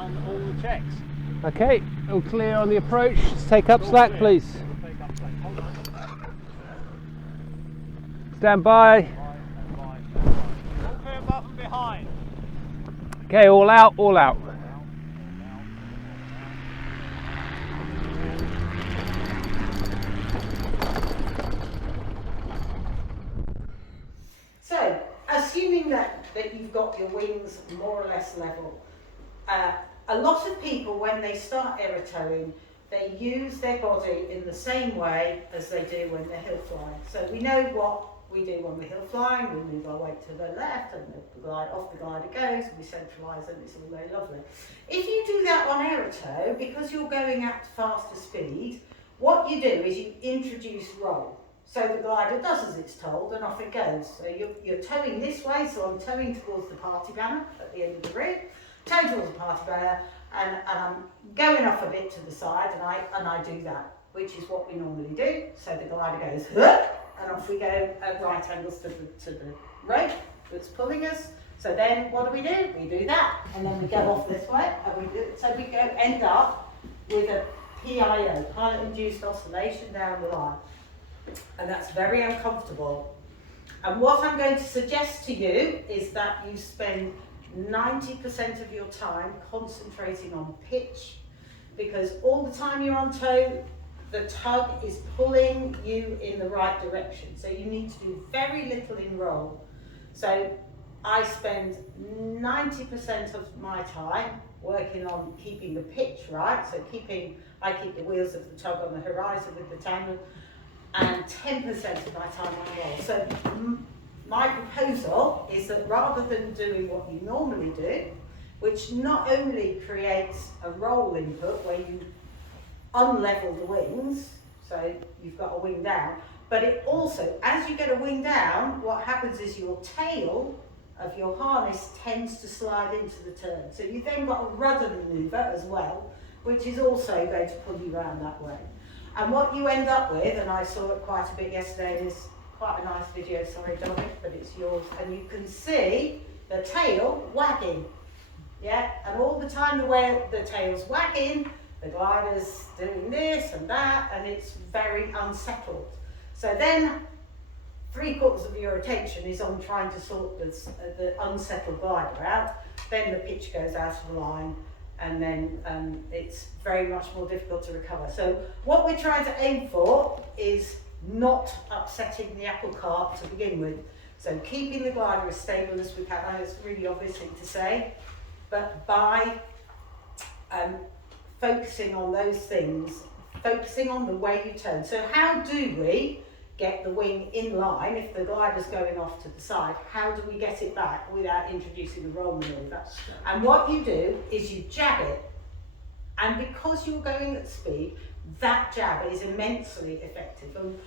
done all the checks. Okay, all clear on the approach. Let's take up slack, please. We'll take up slack. Hold on. Stand by. All clear button behind. Okay, all out, all out. So, assuming that you've got your wings more or less level, a lot of people, when they start aerotowing, they use their body in the same way as they do when they're hill flying. So we know what we do when we're hill flying. We move our weight to the left and the glider, off the glider goes, we centralise and it's all very lovely. If you do that on aerotow, because you're going at faster speed, what you do is you introduce roll. So the glider does as it's told and off it goes. So you're towing this way, so I'm towing towards the party banner at the end of the rig, towing towards the party banner, and I'm going off a bit to the side, and I do that, which is what we normally do. So the glider goes, huh, and off we go at right angles to the rope that's pulling us. So then what do? We do that, and then we go off this way, and we do, so we end up with a PIO, pilot-induced oscillation down the line. And that's very uncomfortable. And what I'm going to suggest to you is that you spend 90% of your time concentrating on pitch, because all the time you're on tow, the tug is pulling you in the right direction. So you need to do very little in roll. So I spend 90% of my time working on keeping the pitch right. So I keep the wheels of the tug on the horizon with the tangle, and 10% of my time on roll. So my proposal is that rather than doing what you normally do, which not only creates a roll input where you unlevel the wings, so you've got a wing down, but it also, as you get a wing down, what happens is your tail of your harness tends to slide into the turn. So you've then got a rudder maneuver as well, which is also going to pull you around that way. And what you end up with, and I saw it quite a bit yesterday, is quite a nice video, sorry Donnie, but it's yours, and you can see the tail wagging, yeah? And all the time the tail's wagging, the glider's doing this and that, and it's very unsettled. So then 3/4 of your attention is on trying to sort the unsettled glider out, then the pitch goes out of line, and then it's very much more difficult to recover. So what we're trying to aim for is not upsetting the apple cart to begin with. So keeping the glider as stable as we can. I know it's a really obvious thing to say, but by focusing on those things, focusing on the way you turn. So how do we get the wing in line if the glider's going off to the side? How do we get it back without introducing a roll maneuver? And what you do is you jab it, and because you're going at speed, that jab is immensely effective. And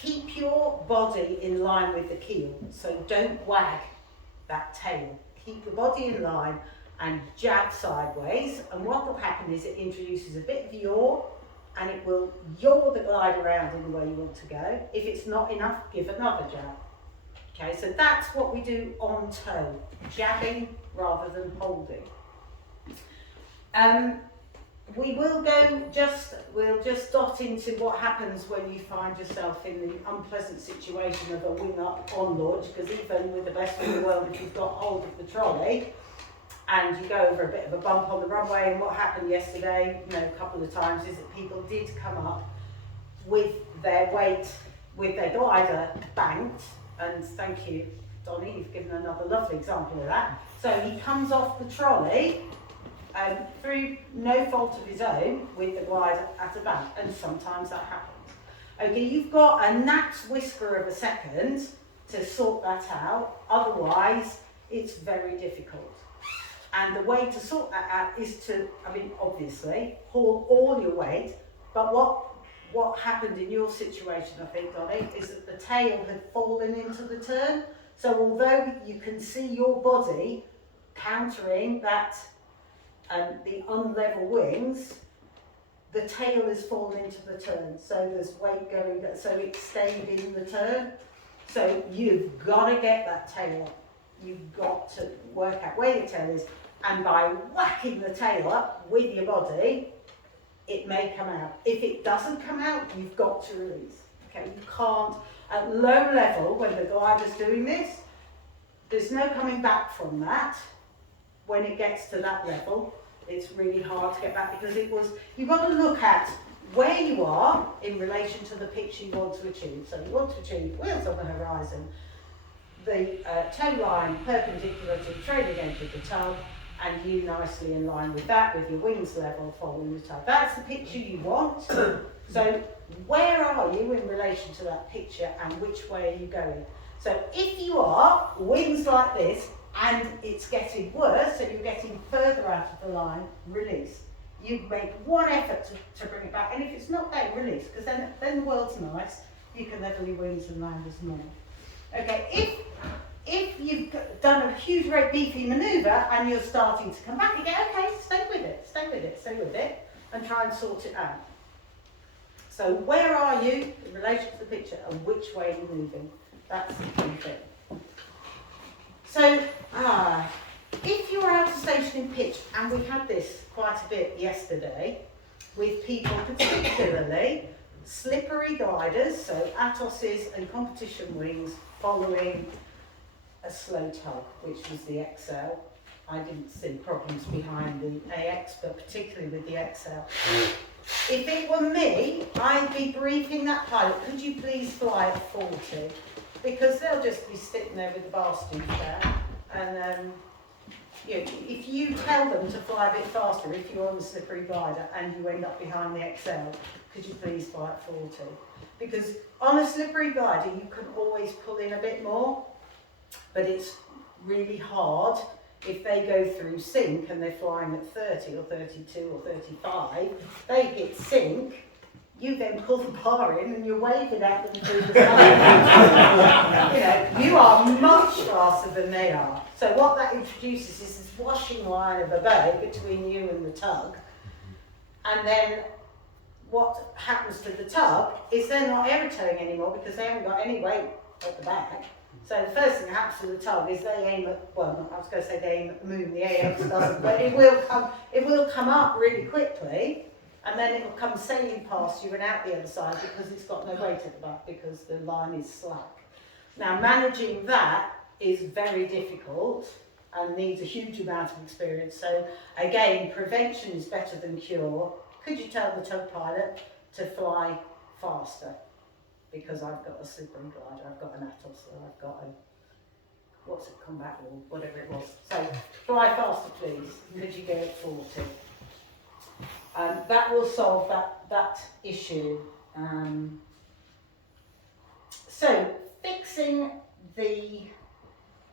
keep your body in line with the keel, so don't wag that tail. Keep the body in line and jab sideways, and what will happen is it introduces a bit of yaw, and it will yaw the glide around in the way you want to go. If it's not enough, give another jab. Okay, so that's what we do on tow, jabbing rather than holding. We'll just dot into what happens when you find yourself in the unpleasant situation of a wing up on launch, because even with the best in the world, if you've got hold of the trolley, and you go over a bit of a bump on the runway, and what happened yesterday, a couple of times, is that people did come up with their weight, with their glider banked, and thank you, Donnie, you've given another lovely example of that. So he comes off the trolley through no fault of his own with the glider at a bank, and sometimes that happens. Okay, you've got a gnat's whisker of a second to sort that out, otherwise it's very difficult. And the way to sort that out is to, obviously, haul all your weight, but what happened in your situation, I think, Donnie, is that the tail had fallen into the turn. So although you can see your body countering that, the unlevel wings, the tail has fallen into the turn. So there's weight going, so it stayed in the turn. So you've got to get that tail up. You've got to work out where your tail is, and by whacking the tail up with your body, it may come out. If it doesn't come out, you've got to release. Okay, you can't, at low level, when the glider's doing this, there's no coming back from that. When it gets to that level, it's really hard to get back because you've got to look at where you are in relation to the pitch you want to achieve. So you want to achieve wheels on the horizon, the toe line perpendicular to the trailing edge of the tug, and you nicely in line with that, with your wings level following the tug. That's the picture you want. So where are you in relation to that picture and which way are you going? So if you are wings like this and it's getting worse, so you're getting further out of the line, release. You make one effort to bring it back, and if it's not going, release, because then the world's nice. You can level your wings and land as normal. Okay, if you've done a huge, great beefy manoeuvre and you're starting to come back again, okay, stay with it, and try and sort it out. So where are you in relation to the picture and which way are you moving? That's the key thing. So, if you're out of station in pitch, and we had this quite a bit yesterday, with people particularly slippery gliders, so Atoses and competition wings following a slow tug, which was the XL. I didn't see problems behind the AX, but particularly with the XL. If it were me, I'd be briefing that pilot, could you please fly at 40? Because they'll just be sitting there with the bar stools down, and you know, if you tell them to fly a bit faster, if you're on the slippery glider and you end up behind the XL, could you please fly at 40? Because on a slippery glider, you can always pull in a bit more, but it's really hard if they go through sync and they're flying at 30 or 32 or 35, they hit sync, you then pull the bar in and you're waving at them through the sky. You know, you are much faster than they are. So what that introduces is this washing line of a bay between you and the tug. And then what happens to the tug is they're not aerotowing anymore because they haven't got any weight at the back. So the first thing that happens to the tug is they aim at, well, I was going to say they aim at the moon, the AX doesn't, but it will come up really quickly, and then it will come sailing past you and out the other side because it's got no weight at the back because the line is slack. Now managing that is very difficult and needs a huge amount of experience. So again, prevention is better than cure. Could you tell the tug pilot to fly faster? Because I've got a slippery glider, I've got an Atos, or I've got a, what's it, combat wall, whatever it was. So, fly faster please, could you go at 40? That will solve that issue. So, fixing the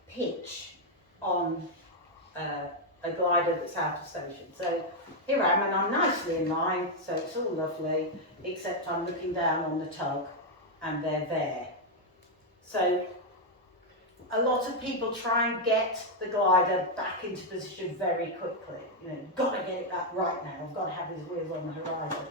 pitch on a glider that's out of station. So, here I am, and I'm nicely in line, so it's all lovely, except I'm looking down on the tug, and they're there. So a lot of people try and get the glider back into position very quickly. You know, you've got to get it back right now. I've got to have his wheels on the horizon.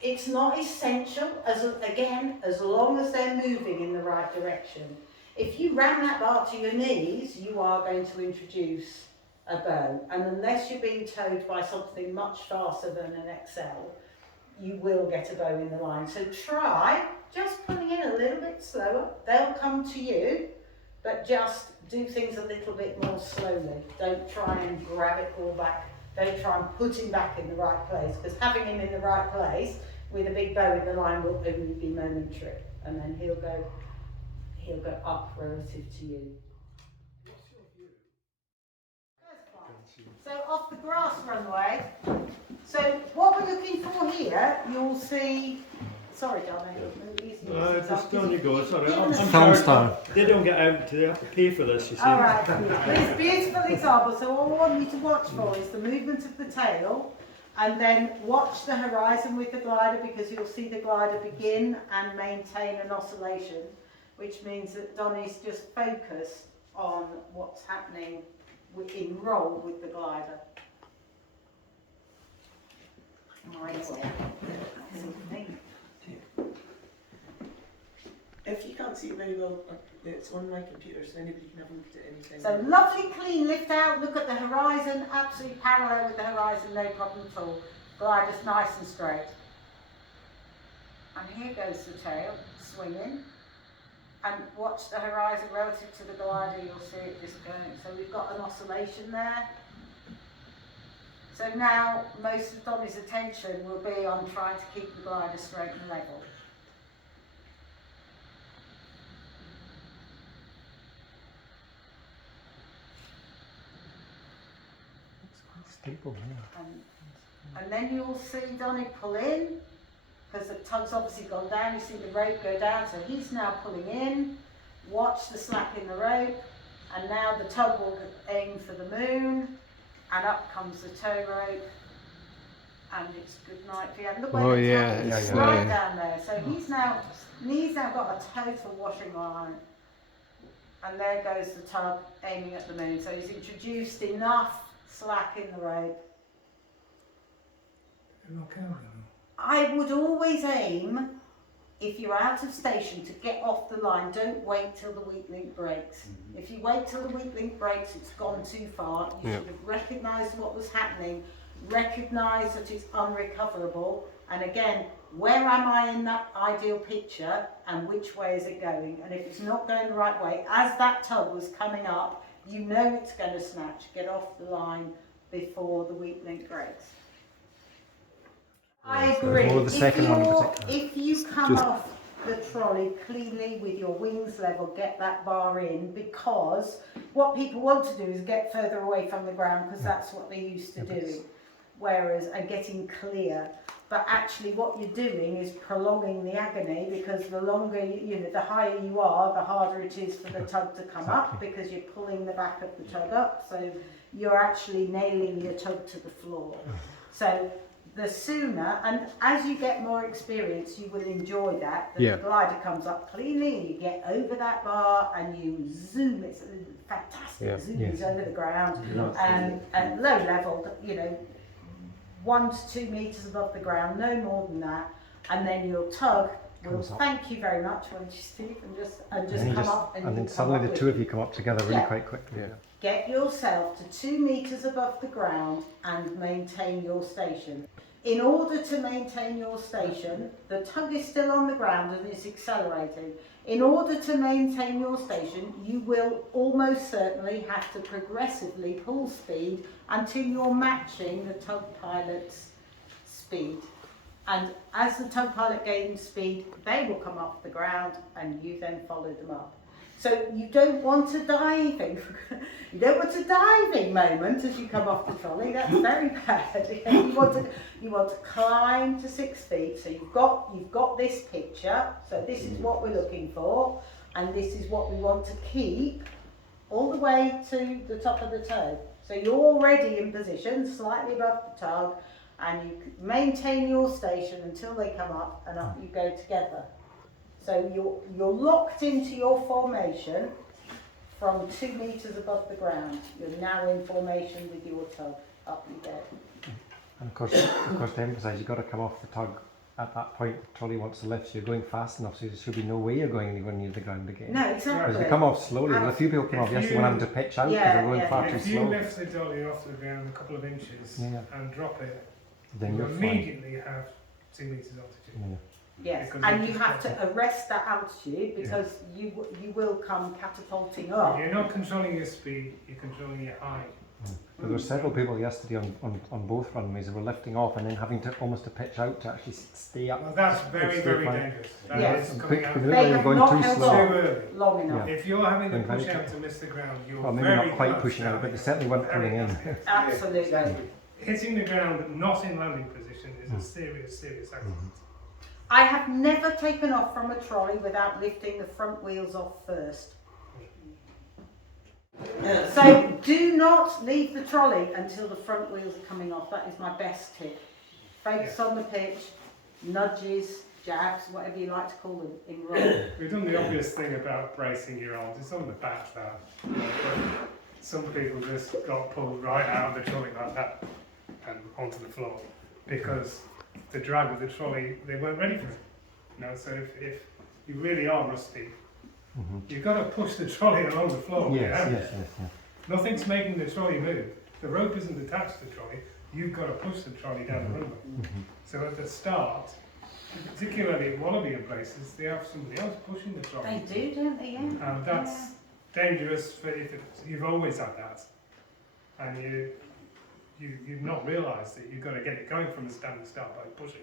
It's not essential, as long as they're moving in the right direction. If you ram that bar to your knees, you are going to introduce a bow. And unless you're being towed by something much faster than an XL, you will get a bow in the line. So try just pulling in a little bit slower. They'll come to you, but just do things a little bit more slowly. Don't try and grab it all back. Don't try and put him back in the right place, because having him in the right place with a big bow in the line will only be momentary, and then he'll go up relative to you. What's your view? So off the grass runway. So what we're looking for here, you'll see. Sorry, Donnie. Just on you go. Sorry, I'm Soundstar. They don't get out. They have to pay for this. You see. All right. This beautiful example. So all I want you to watch for is the movement of the tail, and then watch the horizon with the glider, because you'll see the glider begin and maintain an oscillation, which means that Donnie's just focused on what's happening in roll with the glider. If you can't see it very well, it's on my computer, so anybody can have a look at it anytime. So lovely, clean lift out, look at the horizon, absolutely parallel with the horizon, no problem at all. Glider's nice and straight. And here goes the tail, swinging. And watch the horizon relative to the glider, you'll see it just going. So we've got an oscillation there. So now most of Donnie's attention will be on trying to keep the glider straight and level. Stable, yeah. And then you'll see Donnie pull in, because the tug's obviously gone down. You see the rope go down, so he's now pulling in. Watch the slack in the rope, and now the tug will aim for the moon, and up comes the tow rope, and it's good night for you. And look where the tug is right down there. So he's now got a total washing line, and there goes the tug aiming at the moon. So he's introduced enough slack in the rope. I would always aim, if you're out of station, to get off the line. Don't wait till the weak link breaks. If you wait till the weak link breaks, it's gone too far. You should have recognised what was happening, recognised that it's unrecoverable, and again, where am I in that ideal picture and which way is it going? And if it's not going the right way, as that tug was coming up, you know it's going to snatch. Get off the line before the weak link breaks. I agree. If you come off the trolley cleanly with your wings level, get that bar in, because what people want to do is get further away from the ground, because that's what they're used to doing, whereas and getting clear. But actually what you're doing is prolonging the agony, because the longer the higher you are, the harder it is for the tug to come up, because you're pulling the back of the tug up, so you're actually nailing your tug to the floor. So the sooner, and as you get more experience, you will enjoy that. The glider comes up cleanly, and you get over that bar, and you zoom. It's fantastic. Zoomies over the ground, and low level. 1 to 2 meters above the ground, no more than that, and then your tug will thank you very much, won't you, Steve, and just come up, and then suddenly the two of you come up together really quite quickly. Get yourself to 2 meters above the ground and maintain your station. In order to maintain your station, the tug is still on the ground and is accelerating. In order to maintain your station, you will almost certainly have to progressively pull speed until you're matching the tug pilot's speed. And as the tug pilot gains speed, they will come off the ground and you then follow them up. So you don't want a diving, moment as you come off the trolley. That's very bad. You want to climb to 6 feet. So you've got this picture. So this is what we're looking for, and this is what we want to keep all the way to the top of the toe. So you're already in position, slightly above the tug, and you maintain your station until they come up, and up you go together. So you're locked into your formation from 2 meters above the ground. You're now in formation with your tug. Up you go. And of course to emphasise, you've got to come off the tug at that point. The trolley wants to lift, so you're going fast enough, so there should be no way you're going anywhere near the ground again. No, exactly. Because if you come off slowly, there's a few people come off yesterday when having to pitch out because they're going far too slow. If you lift the dolly off the ground a couple of inches and drop it, then you you're immediately have 2 meters altitude. Yes, and you have to arrest that altitude, because you will come catapulting up. You're not controlling your speed, you're controlling your height. There were several people yesterday on both runways that were lifting off and then having to almost to pitch out to actually stay up. Well, that's very, very dangerous. That is coming out They have going not too held slow. on long enough. If you're having to push out to miss the ground, you're Well, maybe very not quite close pushing now. out, but they certainly weren't pulling in. Absolutely. Hitting the ground not in landing position is a serious accident. I have never taken off from a trolley without lifting the front wheels off first. So do not leave the trolley until the front wheels are coming off. That is my best tip. Focus on the pitch, nudges, jabs, whatever you like to call them in roll. We've done the obvious thing about bracing your arms. It's on the back that. But some people just got pulled right out of the trolley like that and onto the floor because the drag of the trolley, they weren't ready for it. So if you really are rusty, Mhm. you've got to push the trolley along the floor. with your Yes, hand. yes, yes, yes. Nothing's making the trolley move. The rope isn't attached to the trolley. You've got to push the trolley down the runway. Mhm. So at the start, particularly at wallaby places, they have somebody else pushing the trolley. They do, don't they? Yeah. And that's dangerous for if you've always had that, and you've not realised that you've got to get it going from a standing start by pushing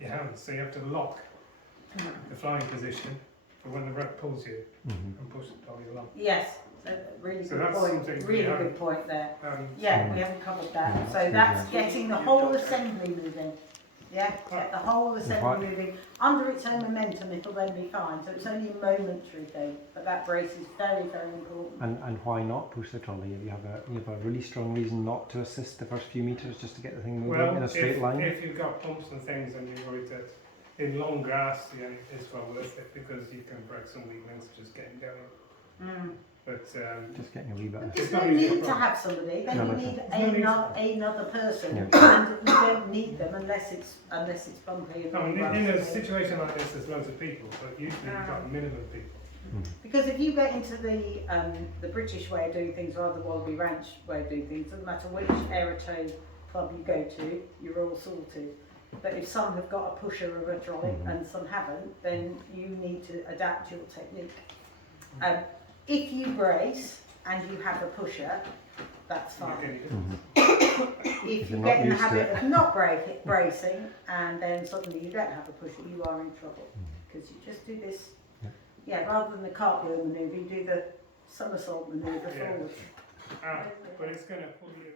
your hands. So you have to lock the flying position for when the rope pulls you Mhm. and push the trolley along. Yes. Really So good that's point. something we Really haven't- good point there. Um, Yeah, we haven't covered that. Yeah, So that's that's good, getting the whole assembly moving. Yeah, get the whole assembly Right. moving under its own momentum. It'll then be fine. So it's only a momentary thing, but that brace is very, very important. And why not push the trolley? If you have a really strong reason not to assist the first few meters just to get the thing moving well, in a straight line. if you've got pumps and things and you're worried that in long grass, it's well worth it because you can break some weak links just getting going. But Just getting a wee bit. There's It's no not easy need to problem. have somebody. Then No, you no, need no need. another person, Yeah. and you don't need them unless it's bumpy. And I mean, rough, in a isn't it? situation like this, there's loads of people, but usually you've got a minimum of people. Because if you get into the British way of doing things rather than the Wallaby Ranch way of doing things, doesn't matter which aerotow club you go to, you're all sorted. But if some have got a pusher of a trolley and some haven't, then you need to adapt your technique. If you brace and you have a pusher, that's fine. Okay. If you you're get not in the used to habit it. of not bracing and then suddenly you don't have a pusher, you are in trouble. Because you just do this, rather than the cartwheel manoeuvre, you do the somersault manoeuvre Yeah. forward. But it's going to pull you